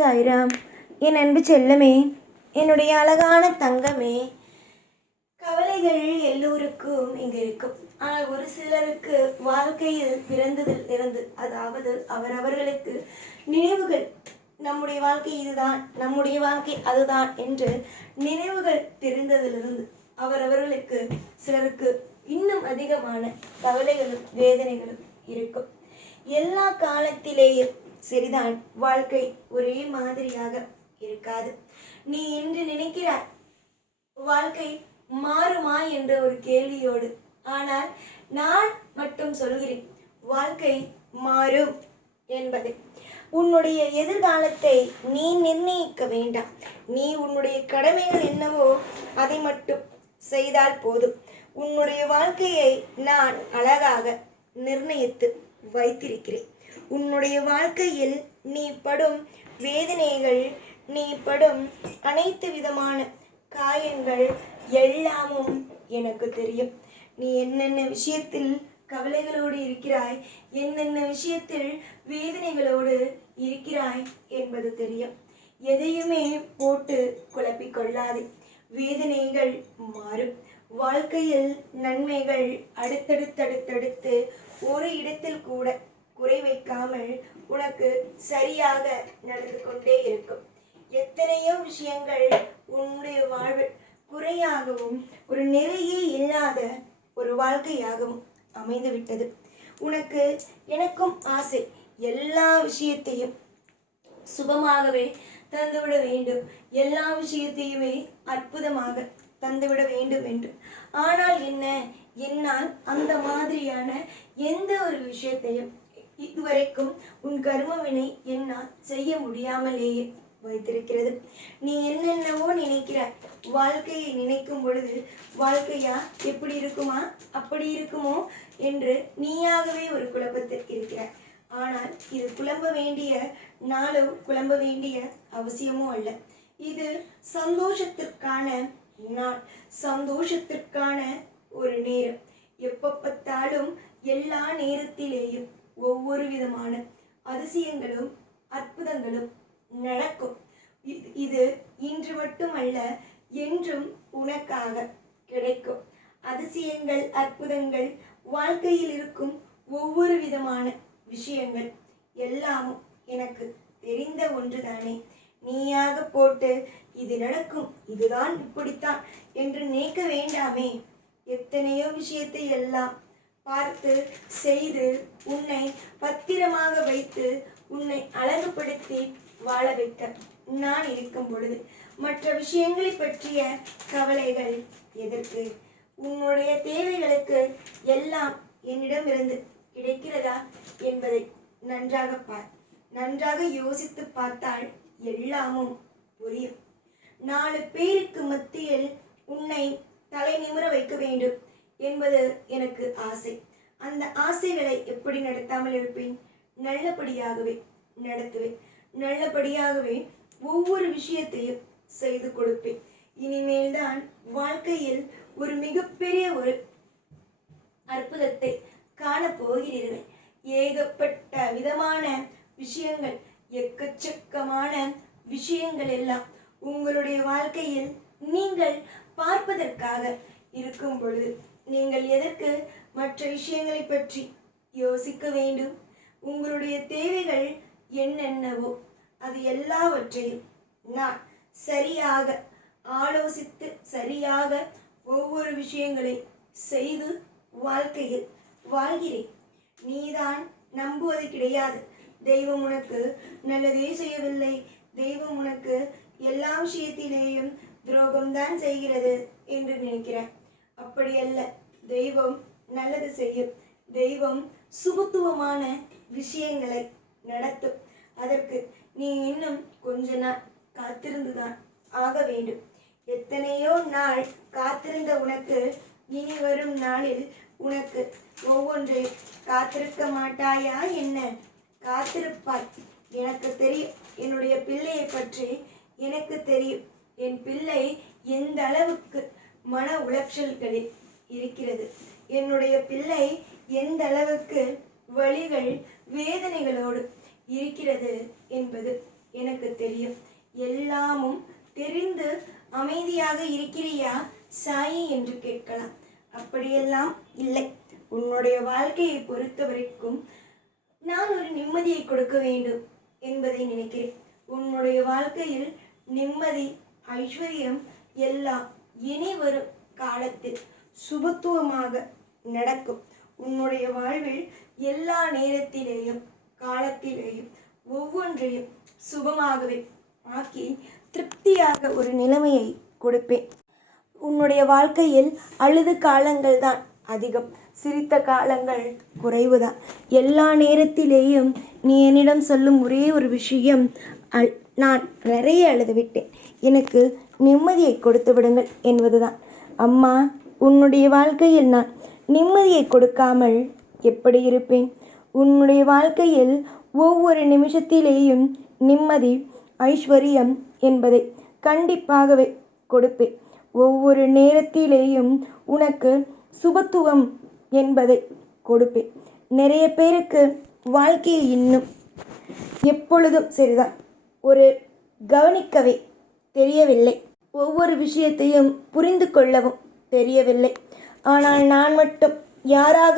சாய்ராம். என் அன்பு செல்லமே, என்னுடைய அழகான தங்கமே, கவலைகள் எல்லோருக்கும் இங்கு இருக்கும். ஆனால் ஒரு சிலருக்கு வாழ்க்கையில் பிறந்ததில் இருந்து, அதாவது அவரவர்களுக்கு நினைவுகள், நம்முடைய வாழ்க்கை இதுதான், நம்முடைய வாழ்க்கை அதுதான் என்று நினைவுகள் தெரிந்ததிலிருந்து அவரவர்களுக்கு சிலருக்கு இன்னும் அதிகமான கவலைகளும் வேதனைகளும் இருக்கும். எல்லா காலத்திலேயும் சரிதான், வாழ்க்கை ஒரே மாதிரியாக இருக்காது. நீ என்று நினைக்கிறாய் வாழ்க்கை மாறுமா என்ற ஒரு கேள்வியோடு. ஆனால் நான் மட்டும் சொல்கிறேன், வாழ்க்கை மாறும் என்பதை. உன்னுடைய எதிர்காலத்தை நீ நிர்ணயிக்க வேண்டாம். நீ உன்னுடைய கடமைகள் என்னவோ அதை மட்டும் செய்தால் போதும். உன்னுடைய வாழ்க்கையை நான் அழகாக நிர்ணயித்து வைத்திருக்கிறேன். உன்னுடைய வாழ்க்கையில் நீ படும் வேதனைகள், நீ படும் அனைத்து விதமான காயங்கள் எல்லாமும் எனக்கு தெரியும். நீ என்னென்ன விஷயத்தில் கவலைகளோடு இருக்கிறாய், என்னென்ன விஷயத்தில் வேதனைகளோடு இருக்கிறாய் என்பது தெரியும். எதையுமே போட்டு குழப்பிக்கொள்ளாதே. வேதனைகள் மாறும். வாழ்க்கையில் நன்மைகள் அடுத்தடுத்தடுத்தடுத்து ஒரு இடத்தில் கூட குறை வைக்காமல் உனக்கு சரியாக நடந்து கொண்டே இருக்கும். எத்தனையோ விஷயங்கள் உன்னுடைய வாழ்வில் குறையாகவும் ஒரு நிறையே இல்லாத ஒரு வாழ்க்கையாகவும் அமைந்து விட்டது. உனக்கு எனக்கும் ஆசை, எல்லா விஷயத்தையும் சுபமாகவே தந்துவிட வேண்டும், எல்லா விஷயத்தையுமே அற்புதமாக தந்துவிட வேண்டும் என்று. ஆனால் என்ன, என்னால் அந்த மாதிரியான எந்த ஒரு விஷயத்தையும் இதுவரைக்கும் உன் கர்மவினை என்னால் செய்ய முடியாமலேயே வைத்திருக்கிறது. நீ என்னென்னவோ நினைக்கிறாய். வாழ்க்கையை நினைக்கும் பொழுது வாழ்க்கையா எப்படி இருக்குமா, அப்படி இருக்குமோ என்று நீயாகவே ஒரு குழப்பத்தில் இருக்கிறாய். ஆனால் இது குழம்ப வேண்டிய நாளோ குழம்ப வேண்டிய அவசியமோ அல்ல. இது சந்தோஷத்திற்கான நாள், சந்தோஷத்திற்கான ஒரு நேரம். எப்போ பார்த்தாலும் எல்லா நேரத்திலேயும் ஒவ்வொரு விதமான அதிசயங்களும் அற்புதங்களும் நடக்கும். இது இன்று மட்டுமல்ல, என்றும் உனக்காக கிடைக்கும். அதிசயங்கள், அற்புதங்கள், வாழ்க்கையில் இருக்கும் ஒவ்வொரு விதமான விஷயங்கள் எல்லாமும் எனக்கு தெரிந்த ஒன்றுதானே. நீயாக போட்டு இது நடக்கும், இதுதான் இப்படித்தான் என்று நினைக்க வேண்டாமே. எத்தனையோ விஷயத்தை எல்லாம் பார்த்து செய்து உன்னை பத்திரமாக வைத்து உன்னை அழகுபடுத்தி வாழ வைக்க நான் இருக்கும் பொழுது மற்ற விஷயங்களை பற்றிய கவலைகள் எதற்கு? உன்னுடைய தேவைகளுக்கு எல்லாம் என்னிடமிருந்து கிடைக்கிறதா என்பதை நன்றாக பார். நன்றாக யோசித்து பார்த்தால் எல்லாமும் புரியும். 4 பேருக்கு மத்தியில் உன்னை தலை நிமிர வைக்க வேண்டும் என்பது எனக்கு ஆசை. அந்த ஆசைகளை எப்படி நடத்தாமல் இருப்பேன்? நல்லபடியாகவே நடத்துவேன். நல்லபடியாகவே ஒவ்வொரு விஷயத்தையும் செய்து கொடுப்பேன். இனிமேல் தான் வாழ்க்கையில் ஒரு மிகப்பெரிய ஒரு அற்புதத்தை காணப்போகிறீர்கள். ஏகப்பட்ட விதமான விஷயங்கள், எக்கச்சக்கமான விஷயங்கள் எல்லாம் உங்களுடைய வாழ்க்கையில் நீங்கள் பார்ப்பதற்காக இருக்கும் பொழுது நீங்கள் எதற்கு மற்ற விஷயங்களை பற்றி யோசிக்க வேண்டும்? உங்களுடைய தேவைகள் என்னென்னவோ அது எல்லாவற்றையும் நான் சரியாக ஆலோசித்து சரியாக ஒவ்வொரு விஷயங்களை செய்து வாழ்க்கையில் வாழ்கிறேன். நீதான் நம்புவது கிடையாது. தெய்வம் உனக்கு நல்லதே செய்யவில்லை, தெய்வம் உனக்கு எல்லா விஷயத்திலேயும் துரோகம்தான் செய்கிறது என்று நினைக்கிறாய். அப்படியல்ல, தெய்வம் நல்லது செய்யும். தெய்வம் சுபத்துவமான விஷயங்களை நடத்தும். அதற்கு நீ இன்னும் கொஞ்ச நாள் காத்திருந்துதான் ஆக வேண்டும். எத்தனையோ நாள் காத்திருந்த உனக்கு இனி வரும் நாளில் உனக்கு ஒவ்வொன்றை காத்திருக்க மாட்டாயா என்ன? காத்திருப்பாய். எனக்கு தெரியும், என்னுடைய பிள்ளையை பற்றி எனக்கு தெரியும். என் பிள்ளை எந்த அளவுக்கு மன உளைச்சல்களில் இருக்கிறது, என்னுடைய பிள்ளை எந்த அளவுக்கு வலிகள் வேதனைகளோடு இருக்கிறது என்பது எனக்கு தெரியும். எல்லாமும் தெரிந்து அமைதியாக இருக்கிறியா சாயி என்று கேட்கலாம். அப்படியெல்லாம் இல்லை. உன்னுடைய வாழ்க்கையை பொறுத்த வரைக்கும் நான் ஒரு நிம்மதியை கொடுக்க வேண்டும் என்பதை நினைக்கிறேன். உன்னுடைய வாழ்க்கையில் நிம்மதி, ஐஸ்வர்யம் எல்லாம் இனி வரும் காலத்தில் சுபத்துவமாக நடக்கும். உன்னுடைய வாழ்வில் எல்லா நேரத்திலேயும் காலத்திலேயும் ஒவ்வொன்றையும் சுபமாகவே ஆக்கி திருப்தியாக ஒரு நிலைமையை கொடுப்பேன். உன்னுடைய வாழ்க்கையில் அழுது காலங்கள் தான் அதிகம், சிரித்த காலங்கள் குறைவுதான். எல்லா நேரத்திலேயும் நீ என்னிடம் சொல்லும் ஒரே ஒரு விஷயம், நான் நிறைய அழுது விட்டேன், எனக்கு நிம்மதியை கொடுத்து விடுங்கள் என்பதுதான். அம்மா, உன்னுடைய வாழ்க்கையில் நான் நிம்மதியை கொடுக்காமல் எப்படி இருப்பேன்? உன்னுடைய வாழ்க்கையில் ஒவ்வொரு நிமிஷத்திலேயும் நிம்மதி, ஐஸ்வர்யம் என்பதை கண்டிப்பாகவே கொடுப்பேன். ஒவ்வொரு நேரத்திலேயும் உனக்கு சுபத்துவம் என்பதை கொடுப்பேன். நிறைய பேருக்கு வாழ்க்கையை இன்னும் எப்பொழுதும் சரிதான், ஒரு கவனிக்கவே தெரியவில்லை, ஒவ்வொரு விஷயத்தையும் புரிந்து கொள்ளவும் தெரியவில்லை. ஆனால் நான் மட்டும் யாராக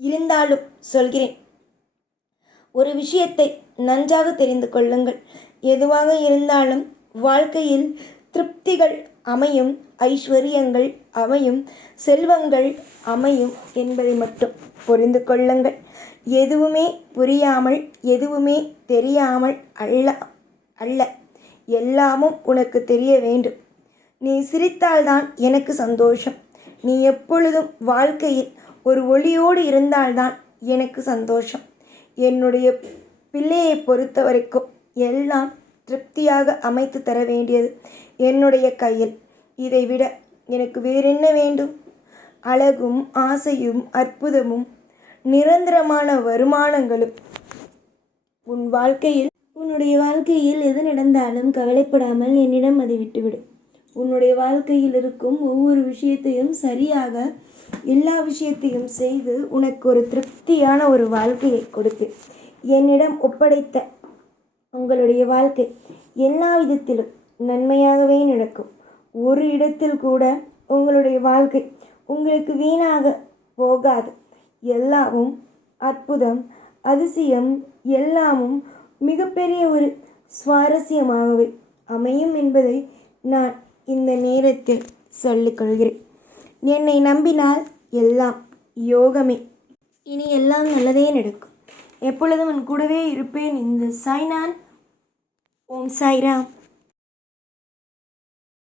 இருந்தாலும் சொல்கிறேன், ஒரு விஷயத்தை நன்றாக தெரிந்து கொள்ளுங்கள். எதுவாக இருந்தாலும் வாழ்க்கையில் திருப்திகள் அமையும், ஐஸ்வர்யங்கள் அமையும், செல்வங்கள் அமையும் என்பதை மட்டும் புரிந்து கொள்ளுங்கள். எதுவுமே புரியாமல், எதுவுமே தெரியாமல் அல்ல, எல்லாமும் உனக்கு தெரிய வேண்டும். நீ சிரித்தால்தான் எனக்கு சந்தோஷம். நீ எப்பொழுதும் வாழ்க்கையில் ஒரு ஒளியோடு இருந்தால்தான் எனக்கு சந்தோஷம். என்னுடைய பிள்ளையை பொறுத்த வரைக்கும் எல்லாம் திருப்தியாக அமைத்து தர வேண்டியது என்னுடைய கையில். இதைவிட எனக்கு வேறென்ன வேண்டும்? அழகும், ஆசையும், அற்புதமும், நிரந்தரமான வருமானங்களும் உன்னுடைய வாழ்க்கையில் எது நடந்தாலும் கவலைப்படாமல் என்னிடம் அதை விட்டுவிடும். உன்னுடைய வாழ்க்கையில் இருக்கும் ஒவ்வொரு விஷயத்தையும் சரியாக எல்லா விஷயத்தையும் செய்து உனக்கு ஒரு திருப்தியான ஒரு வாழ்க்கையை கொடுப்பேன். என்னிடம் ஒப்படைத்த உங்களுடைய வாழ்க்கை எல்லா விதத்திலும் நன்மையாகவே நடக்கும். ஒரு இடத்தில் கூட உங்களுடைய வாழ்க்கை உங்களுக்கு வீணாக போகாது. எல்லாமும் அற்புதம், அதிசயம், எல்லாமும் மிகப்பெரிய ஒரு சுவாரஸ்யமாகவே அமையும் என்பதை நான் இந்த நேரத்தில் சொல்லிக்கொள்கிறேன். என்னை நம்பினால் எல்லாம் யோகமே. இனி எல்லாம் நல்லதே நடக்கும். எப்பொழுதும் உன் கூடவே இருப்பேன். இந்த சாய்நான். ஓம் சாய்ராம்.